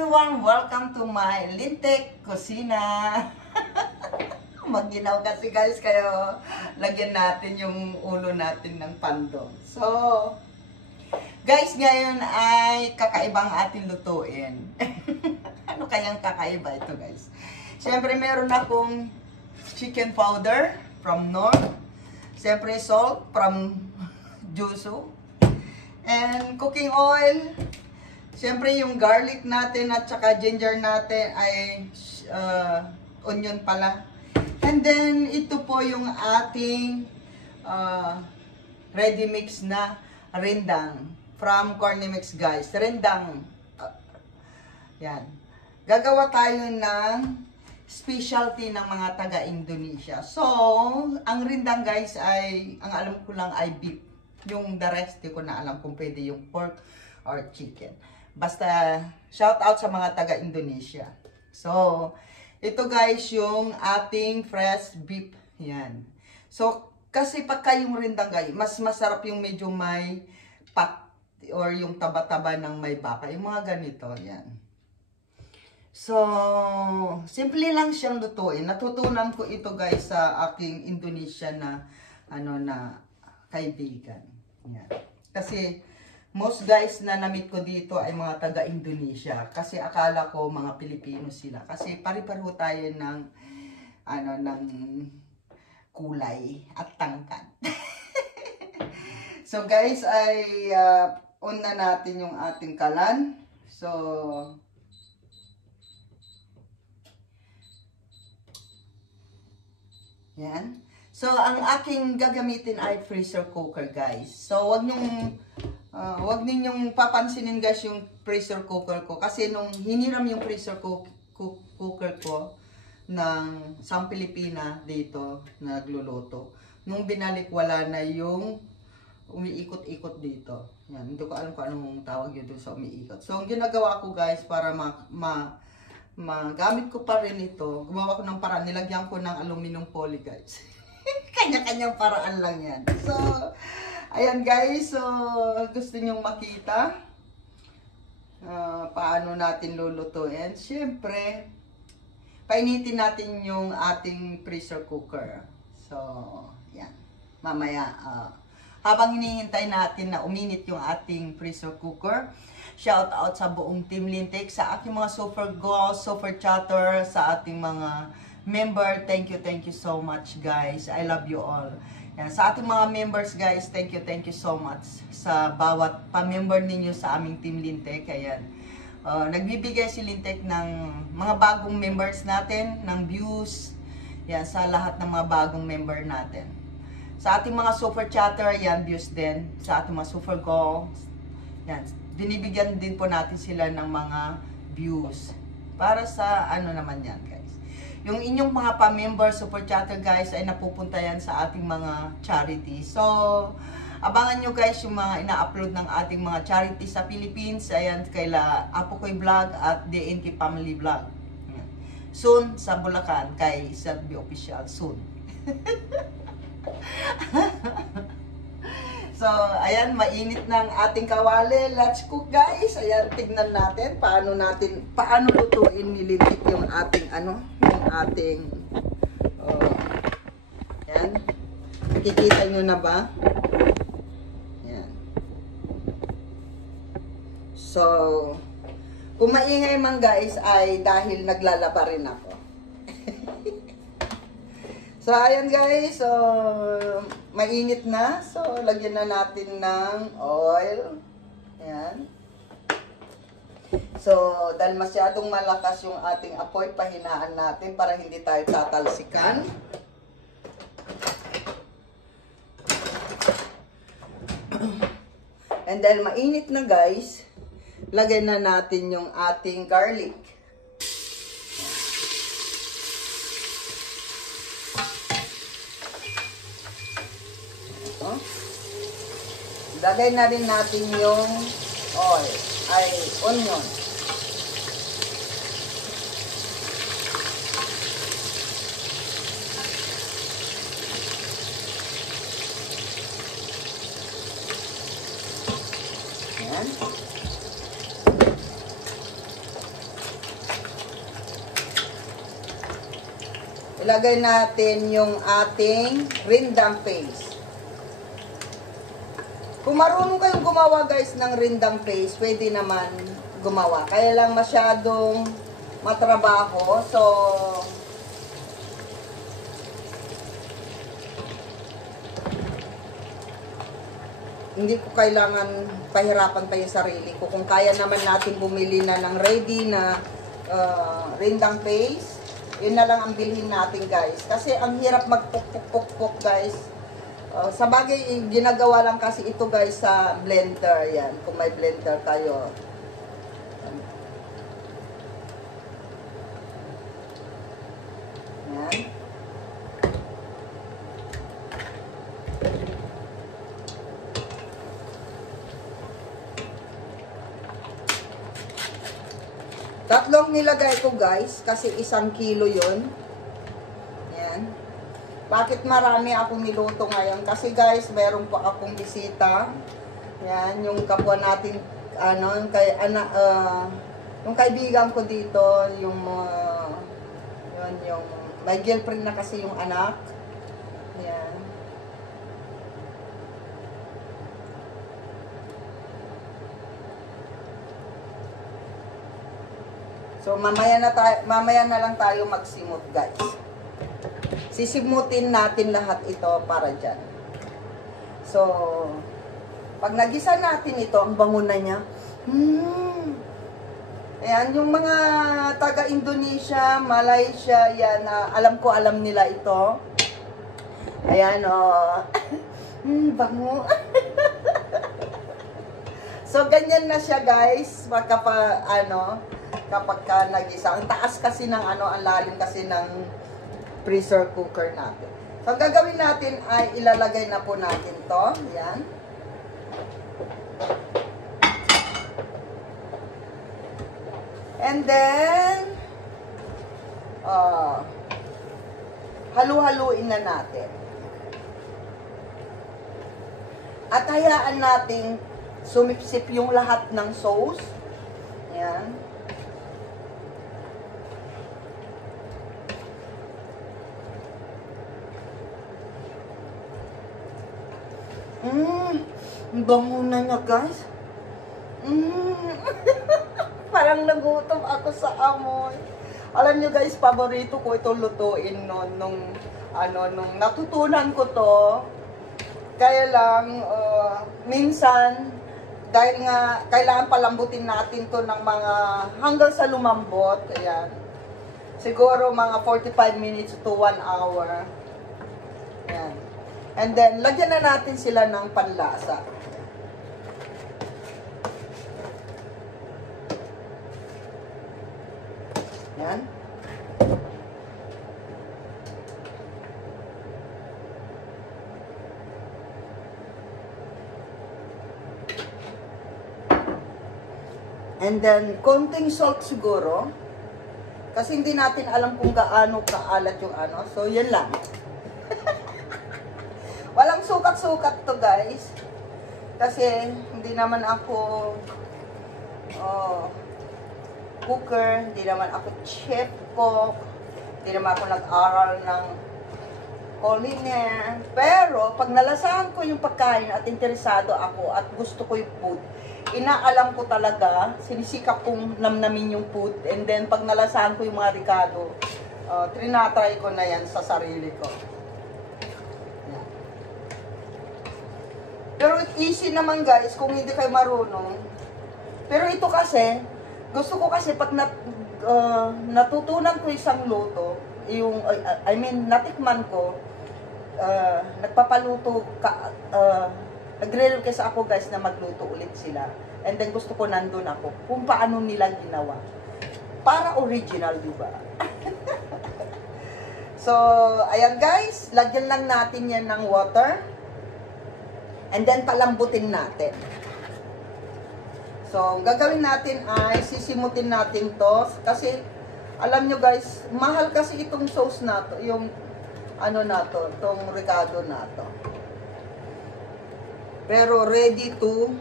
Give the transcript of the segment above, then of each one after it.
everyone! Welcome to my Lintek Kusina. Maginaw kasi guys, kayo lagyan natin yung ulo natin ng pandong. So, guys, ngayon ay kakaibang ating lutuin. Ano kayang kakaiba ito guys? Siyempre meron akong chicken powder from North. Siyempre salt from Juso. And cooking oil. Siyempre yung garlic natin at saka ginger natin ay onion pala. And then ito po yung ating ready mix na rendang from Cornimix guys. Rendang. Yan. Gagawa tayo ng specialty ng mga taga-Indonesia. So, ang rendang guys ay, ang alam ko lang ay beef. Yung the rest, di ko na alam kung pwede yung pork or chicken. Basta, shout out sa mga taga-Indonesia. So, ito guys, yung ating fresh beef. Yan. So, kasi pagka yung rendang guys, mas masarap yung medyo may pat or yung taba-taba ng may baka. Yung mga ganito, yan. So, simple lang siyang lutuin. Natutunan ko ito guys sa aking Indonesia na, kaibigan. Yan. Kasi, most guys na na-meet ko dito ay mga taga-Indonesia. Kasi akala ko mga Pilipino sila. Kasi pari-pareho tayo ng, ng kulay at tangkad. So guys, ay on na natin yung ating kalan. So, yan. So, ang aking gagamitin ay pressure cooker guys. So, wag ninyong papansinin guys yung pressure cooker ko. Kasi nung hiniram yung pressure cooker ko ng Sang Pilipina dito, nagluluto. Nung binalik, wala na yung umiikot-ikot dito. Yan, hindi ko alam kung anong tawag yun doon sa umiikot. So, ang ginagawa ko guys, para magamit ko pa rin ito, gumawa ko ng paraan, nilagyan ko ng aluminum foil guys. Kanya-kanyang paraan lang yan. So, ayan guys, so gusto nyong makita paano natin lulutuin. Siyempre, painitin natin yung ating pressure cooker. So, yan. Mamaya, habang hinihintay natin na uminit yung ating pressure cooker, shout out sa buong Team Lintek, sa aking mga super goals, super chatter, sa ating mga member. Thank you so much guys. I love you all. Yan. Sa ating mga members guys, thank you so much sa bawat pa-member ninyo sa aming Team Lintek. Ayan. Nagbibigay si Lintek ng mga bagong members natin, ng views. Yan, sa lahat ng mga bagong member natin. Sa ating mga super chatter, yan, views din. Sa ating mga super goals, yan, binibigyan din po natin sila ng mga views. Para sa naman yan guys. Yung inyong mga pa-member super chatter guys ay napupunta yan sa ating mga charity. So, abangan nyo guys yung mga ina-upload ng ating mga charity sa Philippines. Ayan, kaila Apokoy Vlog at DNK Family Vlog. Soon, sa Bulacan, kay Selby Official. Soon. So, ayan, mainit ng ating kawali. Let's cook guys. Ayan, tignan natin paano lutuin nilitik yung ating yan. Nakikita nyo na ba? Yan. So, kung maingay man guys ay dahil naglalaba rin ako. So, ayan guys. So, mainit na. So, lagyan na natin ng oil. Ayan. So, dahil masyadong malakas yung ating apoy, pahinaan natin para hindi tayo tatalsikan. And dahil mainit na guys, lagyan na natin yung ating garlic. Lagay na rin natin yung onion. Ayan. ilagay natin yung ating rindang paste. Kung marunong kayong gumawa guys ng rindang paste, pwede naman gumawa. Kaya lang masyadong matrabaho. So, hindi ko kailangan pahirapan pa yung sarili ko. Kung kaya naman natin bumili na ng ready na rindang paste, yun na lang ang bilhin natin guys. Kasi ang hirap magpuk-puk-puk guys. Sa bagay, ginagawa lang kasi ito guys sa blender. Yan, kung may blender kayo. Yan. Tatlong nilagay ko guys, kasi 1 kilo yun. Yan. Bakit marami akong niluto ngayon? Kasi guys, meron po akong bisita. Yan, yung kapwa natin, yung kaibigan ko dito, yung may girlfriend na kasi yung anak. Yan. So, mamaya na lang tayo magsimot guys. Sisimutin natin lahat ito para dyan. So, pag nagisa natin ito, ang bango na niya. Ayan, yung mga taga-Indonesia, Malaysia, yan, alam nila ito. Ayan, bango. So, ganyan na siya guys, kapag ka nagisa. Ang taas kasi ng ang lalim kasi ng pressure cooker natin. So, ang gagawin natin ay ilalagay na po natin to. Yan. And then, halu-haluin na natin. At hayaan nating sumipsip yung lahat ng sauce. Yan. Ang bango na niya, guys. Parang nagutom ako sa amoy. Alam niyo, guys, paborito ko itong lutuin nung natutunan ko to. Kaya lang, minsan, dahil nga, kailangan palambutin natin to ng mga, hanggang sa lumambot. Ayan. Siguro mga 45 minutes to 1 hour. Ayan. And then, lagyan na natin sila ng panlasa. Yan. And then, konting salt siguro. Kasi hindi natin alam kung gaano kaalat yung So, yan lang. Walang sukat-sukat to guys. Kasi hindi naman ako cooker, hindi naman ako chef cook, hindi naman ako nag-aral ng culinary. Pero pag nalasahan ko yung pagkain at interesado ako at gusto ko yung food, inaalam ko talaga, sinisikap kong namnamin yung food, and then pag nalasahan ko yung mga ricado, trinatry ko na yan sa sarili ko. Pero easy naman guys kung hindi kayo marunong. Pero ito kasi, gusto ko kasi pag natutunan ko isang luto, natikman ko, nagpapaluto ka, nagre-request ako guys na magluto ulit sila. And then gusto ko nandun ako kung paano nila ginawa. Para original, di ba? So, ayan guys, lagyan lang natin yan ng water. And then palambutin natin. So, gagawin natin ay sisimutin natin to. Kasi, alam nyo guys, mahal kasi itong sauce na to. Yung, itong ricado na to. Pero, ready to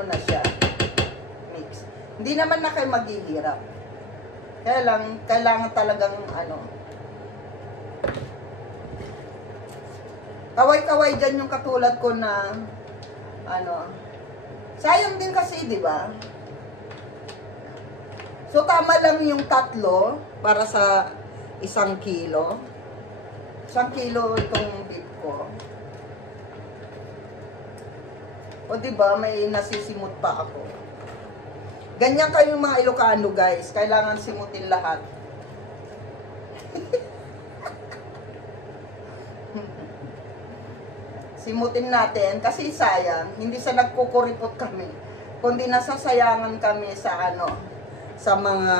na siya. Mix. Hindi naman na kayo maghihirap. Kaya lang, kailangan talagang ano, kaway-kaway dyan yung katulad ko na ano, sayang din kasi, di ba? So, tama lang yung 3 para sa 1 kilo. 1 kilo itong beef ko. O, di ba, may nasisimot pa ako. Ganyan kayong mga Ilocano, guys. Kailangan simutin lahat. Simutin natin kasi sayang, hindi sa nagkukuripot kami, kundi nasasayangan kami sa ano, sa mga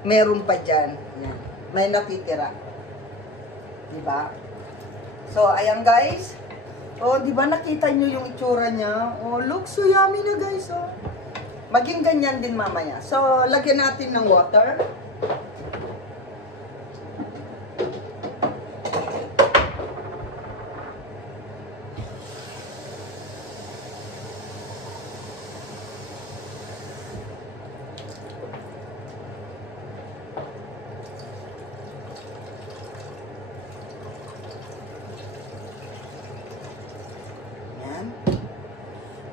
meron pa dyan. Yan. May natitira. Diba? So, ayan guys. Oh, diba nakita nyo yung itsura niya? Oh, look, so yummy na guys, oh. Maging ganyan din mamaya. So, lagyan natin ng water.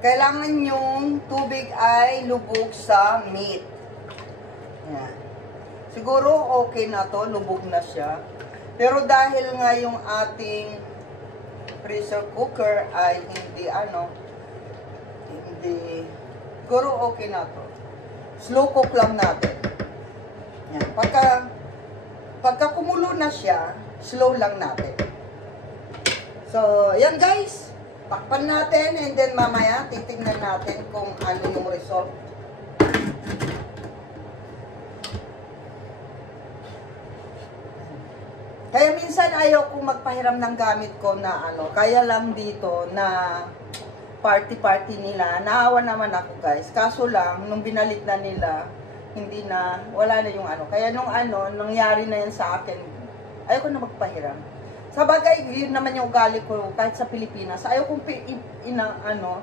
Kailangan yung tubig ay lubog sa meat. Yan. Siguro okay na to, lubog na siya. Pero dahil nga yung ating pressure cooker ay hindi siguro okay na to. Slow cook lang natin. Yan. Pagka kumulo na siya, slow lang natin. So, yan guys. Takpan natin and then mamaya titignan natin kung ano yung result. Kaya minsan ayaw kong magpahiram ng gamit ko na ano, kaya lang dito na party nila. Naawa naman ako guys. Kaso lang, nung binalik na nila, hindi na, wala na yung ano. Kaya nung ano, nangyari na yan sa akin, ayaw ko na magpahiram. Sa bagay, yun naman yung ugali ko kahit sa Pilipinas. Ayaw kong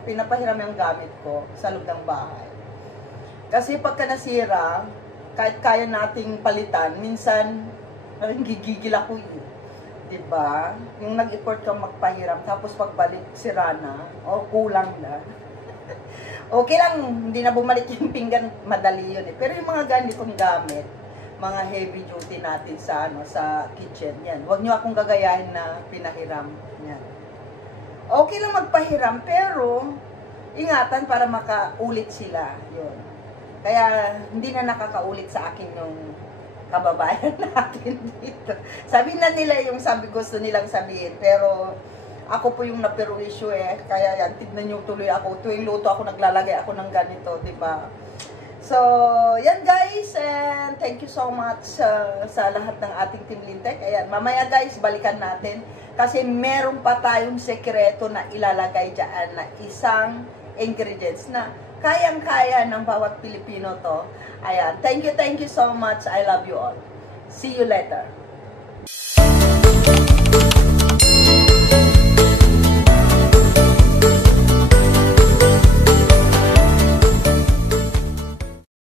pinapahiram yung gamit ko sa loob ng bahay. Kasi pagka nasira, kahit kaya nating palitan, minsan, gigigil ako yun. Diba? Yung nag-effort kang magpahiram, tapos pagbalik, sira na, o kulang na. Okay lang, hindi na bumalik yung pinggan, madali yun eh. Pero yung mga ganitong gamit, mga heavy duty natin sa sa kitchen yan. Huwag niyo akong gagayahin na pinahiram yan. Okay lang magpahiram pero ingatan para makaulit sila. Yun. Kaya hindi na nakakaulit sa akin yung kababayan natin dito. Sabi na nila yung gusto nilang sabihin pero ako po yung naperwisyo eh. Kaya yan, tignan niyo tuloy ako. Tuwing luto ako naglalagay ako ng ganito, 'di ba? So, yan guys, and thank you so much sa lahat ng ating Team Lintek. Ayan, mamaya guys, balikan natin kasi meron pa tayong sekreto na ilalagay dyan na isang ingredients na kayang-kaya ng bawat Pilipino to. Ayan, thank you so much. I love you all. See you later.